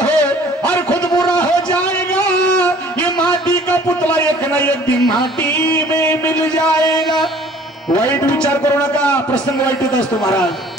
हो, और खुद बुरा हो जाएगा। ये माटी का पुतला एक ना एक दिन माटी में मिल जाएगा। वाईट विचार करो ना का, प्रसंग वाईट होत असतो महाराज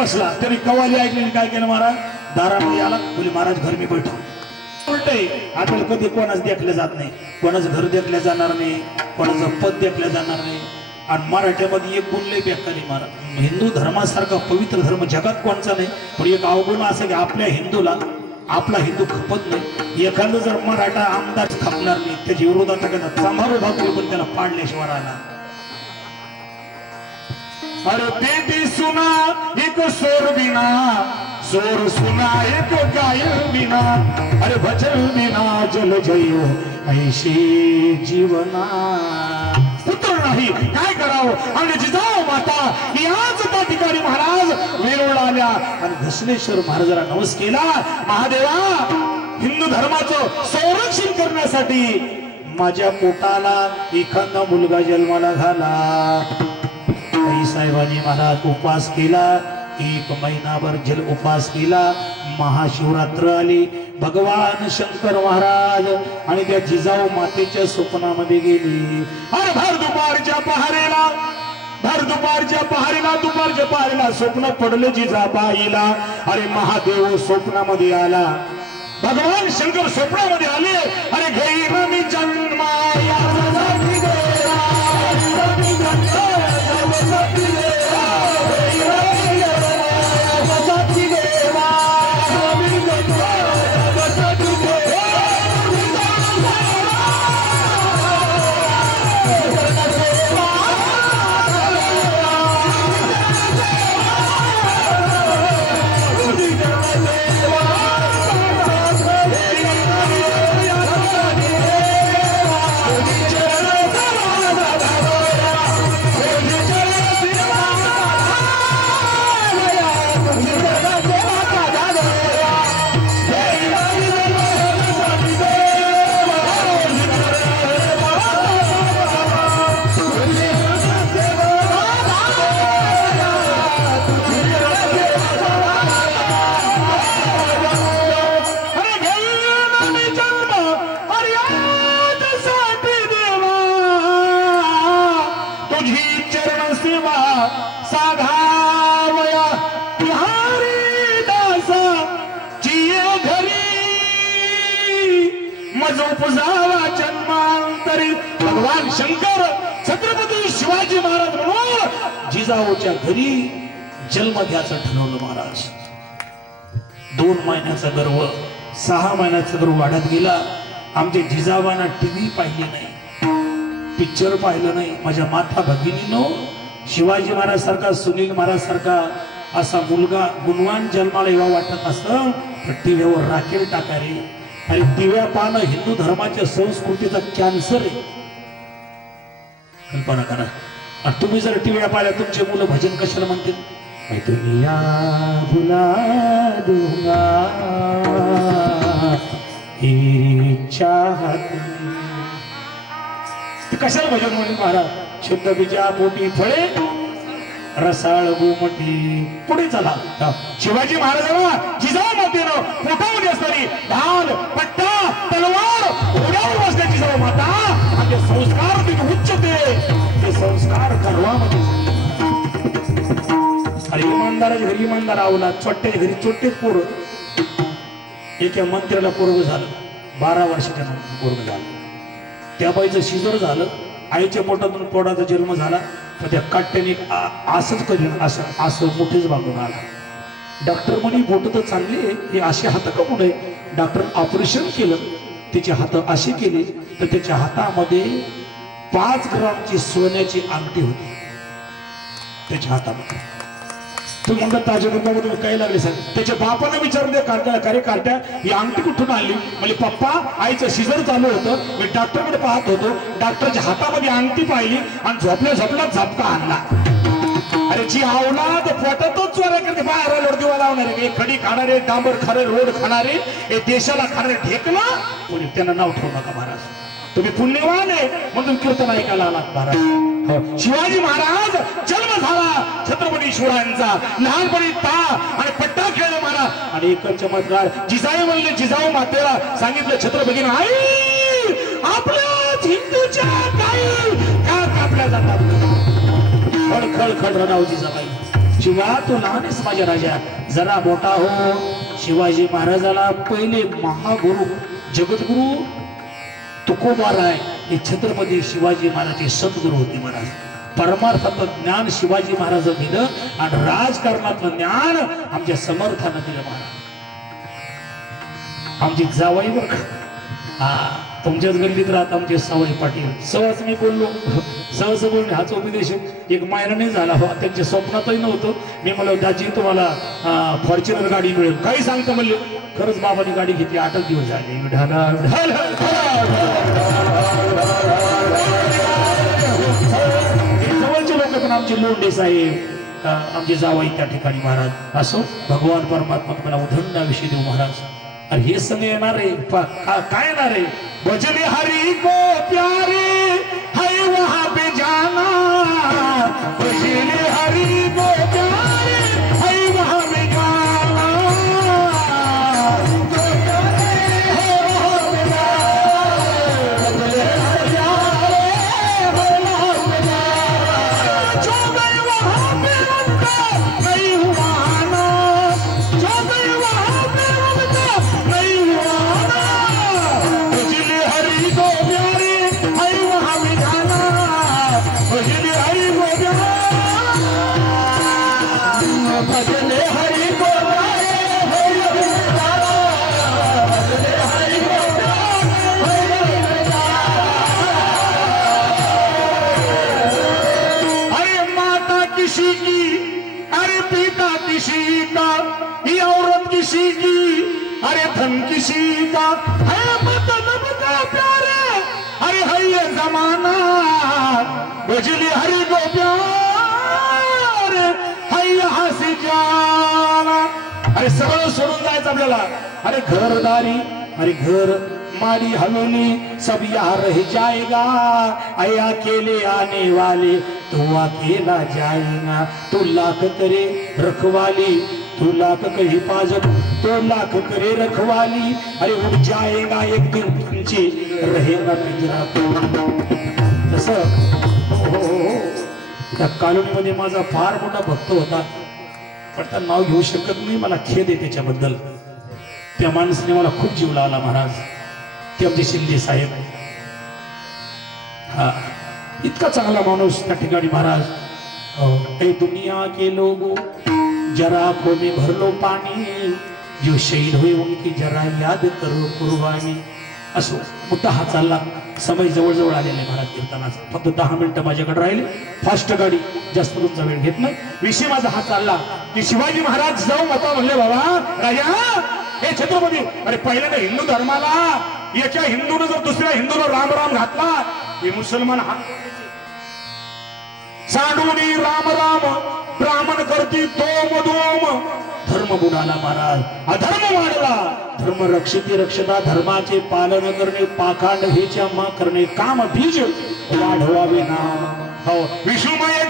बसला. तरी कवाली ऐकली आणि काय केलं महाराज? दारामध्ये आला बोले महाराज घर मी बैठा उलटे आपल्याला कधी कोणाच देखलं जात नाही. कोणाचं घर देखलं जाणार नाही. कोणाचं पद देखलं जाणार नाही. आणि मराठ्यामध्ये एक गुण लय बेकारी महाराज. हिंदू धर्मासारखा पवित्र धर्म जगात कोणचा नाही. पण एक अवगुण असं की आपल्या हिंदूला आपला हिंदू खपत नाही. एखादं जर मराठा आमदार खपणार नाही त्याच्या विरोधात एखादा समारोह पण त्याला पाडल्याशिवाय राहणार. अरे ते सुना एक सोर बिना। सोर सुना एक गायन बिना। अरे भजन बिना जल जयो ऐशी जीवना। पुत्र नाही काय करावं? आणि जिजाऊ माता याच त्या ठिकाणी महाराज वेरूळ आल्या. आणि घसलेश्वर महाराजाला नवस केला. महादेवा हिंदू धर्माचं संरक्षण करण्यासाठी माझ्या पोटाला एखादा मुलगा जन्माला झाला. साहेबांनी महाराज उपवास केला. एक महिनाभर जल उपवास केला. महाशिवरात्र आली. भगवान शंकर महाराज आणि त्या जिजाऊ मातेच्या स्वप्नामध्ये गेली. अरे भर दुपारच्या पहारेला भर दुपारच्या पहारेला दुपारच्या पहारेला स्वप्न पडलं जिजाबाईला अरे महादेव स्वप्नामध्ये आला. भगवान शंकर स्वप्नामध्ये आले. अरे घरी जन्म मज उपजावा जन्मांतरी भगवान शंकर छत्रपती शिवाजी महाराज म्हणून जिजाऊच्या घरी जन्म घ्यायचं ठरवलं महाराज. दोन महिन्याचा गर्व सहा महिन्याचा गर्व वाढत गेला. आमच्या जिजाबांना टीव्ही पाहिली नाही पिक्चर पाहिलं नाही. माझ्या माता भगिनीनो शिवाजी महाराज सारखा सुनील महाराज सारखा असा मुलगा गुणवान जन्माला येवा वाटत असं तर टीव्हीवर राखेल टाका रे. आणि दिव्या पानं हिंदू धर्माच्या संस्कृतीचा कॅन्सर आहे. कल्पना करा. आणि तुम्ही जर टीव्ही पाहिल्या तुमचे मुलं भजन कशाला म्हणतील? मैं दुनिया भुला दूंगा ते कशाला भजन म्हणेल महाराज? शुद्ध बीजा मोठी फळे रसाळ गोमटी. पुढे चला. शिवाजी महाराजांना जिजाऊ! मातेनं पोटामध्ये असताना ढाल पट्टा तलवार घोड्यावर बसण्याची सर्व माता आपले संस्कार तिथे उच्च ते. संस्कार गर्वामध्ये. अरे इमानदाराच्या घरी इमानदार आवला चोट्ट्याच्या घरी चोट्टेच पोर. एका मंत्र्याला पोरग झालं. बारा वर्षाच्या नंतर पोरग झालं. त्या बाईचं शिजर झालं. आईच्या पोटातून पोटाचा जन्म झाला. पण त्या काट्याने असंच कधी असं असं मोठेच बांधून आला डॉक्टर म्हणे बोट तर चालले हे असे हात का पुढे? डॉक्टर ऑपरेशन केलं. त्याचे हात असे केले तर त्याच्या हातामध्ये पाच ग्रामची सोन्याची अंगठी होती. त्याच्या हातामध्ये. तुम्ही म्हणतात ताज्या कुटुंबामध्ये काय लागले सर त्याच्या बापानं विचारून द्या कार्ट्याला का रे कार्ट्या? ही अंगठी कुठून आणली म्हणजे पप्पा आईचं शिजर चालू होतं. मी डॉक्टरकडे पाहत होतो. डॉक्टरच्या हातामध्ये अंगठी पाहिली आणि झोपल्या झोपल्या झपका आणला. अरे जी आवलाद पोटातच चोऱ्या करते बाहेर आल्यावर दिवा लावणारे हे खडी खाणारे डांबर खाणारे रोड खाणारे हे देशाला खाणारे ढेकला कोणी त्यांना नाव ठेवू नका महाराज. तुम्ही पुण्यवान आहे म्हणून कीर्तन ऐकायला आलात महाराज. हो. शिवाजी महाराज जन्म झाला छत्रपती शिवरायांचा. लहानपणी ता आणि पट्टा खेळ महाराज आणि एक चमत्कार जिजाई म्हणले जिजाऊ मातेला सांगितलं छत्रपतीने आई आपल्याच हिंदूच्या काही का कापल्या जातात. खड खड खड जमाई शिवा तू लहानच माझ्या राजा. जरा मोठा हो. शिवाजी महाराजाला पहिले महागुरु जगद्गुरु तुकोबा राय हे छत्रपती शिवाजी महाराजचे सद्गुरु होते महाराज. परमार्थातलं ज्ञान शिवाजी महाराज दिलं आणि राजकारणातलं ज्ञान आमच्या समर्थानं दिलं महाराज. आमची जावाई बघ हा तुमच्याच गल्लीत राहत आमचे सवाई पाटील. सहज मी बोललो. सहज बोलणे हाच उपदेश एक मायराने झाला. हो त्यांच्या स्वप्नातही नव्हतं. मी म्हणलं दाजी तुम्हाला फॉर्च्युनर गाडी मिळेल. काही सांगतो म्हणले? खरंच बाबाने गाडी घेतली आठच दिवस झाले. विढाला जवळचे लोक पण आमचे लोंढे साहेब आमचे जावाई त्या ठिकाणी महाराज. असो भगवान परमात्मा तुम्हाला उधंडा विषय देऊ महाराज. अरे हे संग येणार आहे. काय येणार आहे? भजने हरी को प्यारे है वहां पे भजने बिजली हरि को प्यार हसी जाना अरे सगळं सोडून जायचं आपल्याला. अरे घरदारी अरे घर मारी हलोनी सब यार रह जाएगा. अरे अकेले आने वाले तो अकेला जाएगा. तू लाख करे रखवाली तू लाख कही हिफाजत तो लाख करे रखवाली. अरे उठ जाएगा एक दिन तुमची रहेगा पिंजरा तसं त्या कालूंमध्ये माझा फार मोठा भक्त होता. पण त्या नाव घेऊ शकत नाही मला खेद आहे त्याच्याबद्दल. त्या माणसाने मला खूप जीव लावला महाराज. ते आमचे शिंदे साहेब. हा इतका चांगला माणूस त्या ठिकाणी महाराज. हो. ए दुनिया के लोगों जरा को मी भरलो पाणी. पानी जो शहीद हुए उनकी जरा याद करो कुर्बानी. असो मोठा हा चालला. समय जवळजवळ आलेले महाराज कीर्तनाचा. फक्त दहा मिनिटं माझ्याकडे राहिले. फास्ट गाडी जास्त तुमचा वेळ घेत नाही. विषय माझा हा चालला. की शिवाजी महाराज जाऊ मता म्हणले बाबा राजा हे छत्रपती अरे पहिल्यांदा हिंदू धर्माला याच्या हिंदूनं जर दुसऱ्या हिंदूला राम राम घातला हे मुसलमान हा सांडूनी राम राम ब्राह्मण करती तोम दोम. धर्म बुडाला महाराज अधर्म वाढला. धर्म रक्षिती रक्षता धर्माचे पालन करणे पाखांड हेच्या मा करणे काम बीज वाढवावे ना हो विष्णुमय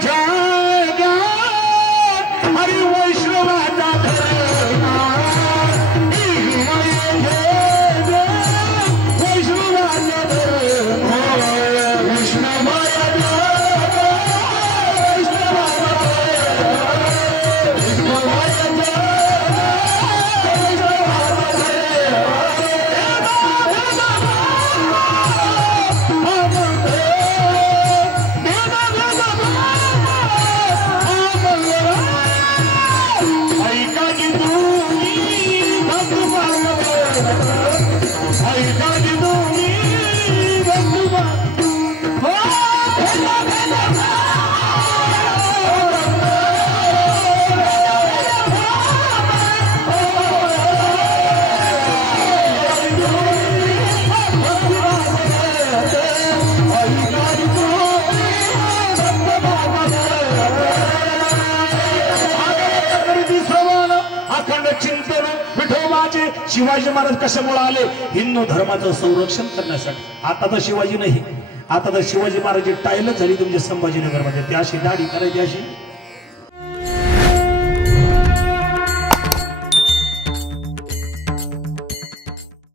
शिवाजी महाराज कशामुळे आले? हिंदू धर्माचं संरक्षण करण्यासाठी. आता तर शिवाजी नाही. आता तर शिवाजी महाराजची टायलच झाली तुमच्या संभाजीनगरमध्ये. त्याशी दाढी करायची अशी.